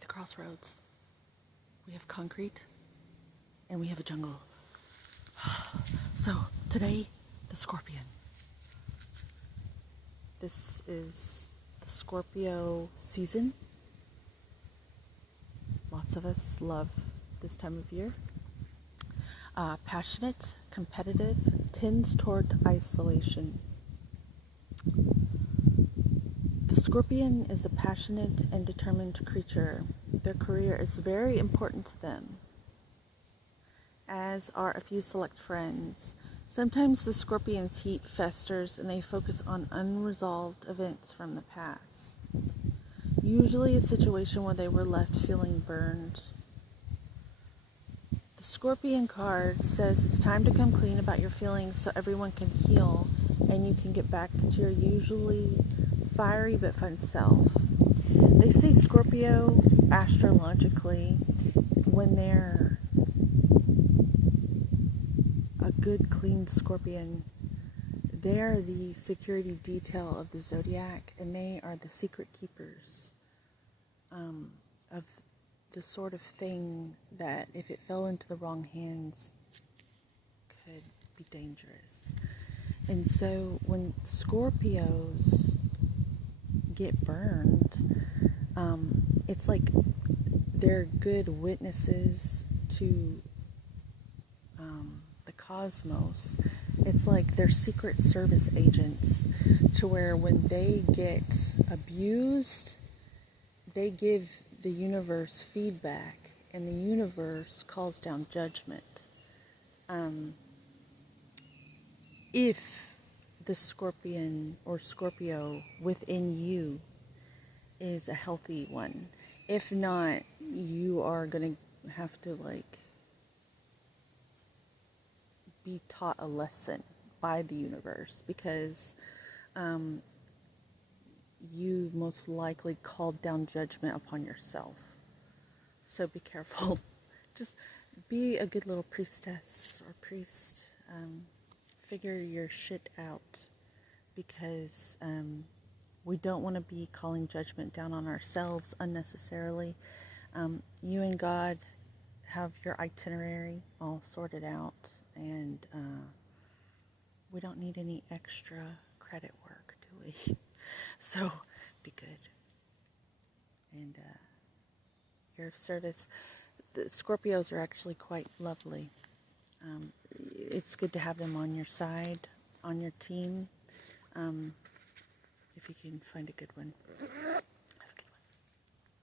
at the crossroads. We have concrete and we have a jungle. So today, the scorpion. This is the Scorpio season. Lots of us love this time of year. Passionate, competitive, tends toward isolation. The scorpion is a passionate and determined creature. Their career is very important to them, as are a few select friends. Sometimes the scorpion's heat festers and they focus on unresolved events from the past. Usually a situation where they were left feeling burned. The scorpion card says it's time to come clean about your feelings so everyone can heal and you can get back to your usually fiery but fun self. They say Scorpio, astrologically, when they're a good, clean scorpion, they're the security detail of the zodiac, and they are the secret keepers of the sort of thing that, if it fell into the wrong hands, could be dangerous. And so when Scorpios get burned, it's like they're good witnesses to the cosmos. It's like they're secret service agents, to where when they get abused, they give the universe feedback and the universe calls down judgment. If the scorpion or Scorpio within you is a healthy one. If not, you are going to have to be taught a lesson by the universe, because you most likely called down judgment upon yourself. So be careful. Just be a good little priestess or priest. Figure your shit out, because we don't want to be calling judgment down on ourselves unnecessarily. You and God have your itinerary all sorted out, and we don't need any extra credit work, do we? So be good. And you're of service. The Scorpios are actually quite lovely. It's good to have them on your side, on your team, if you can find a good one.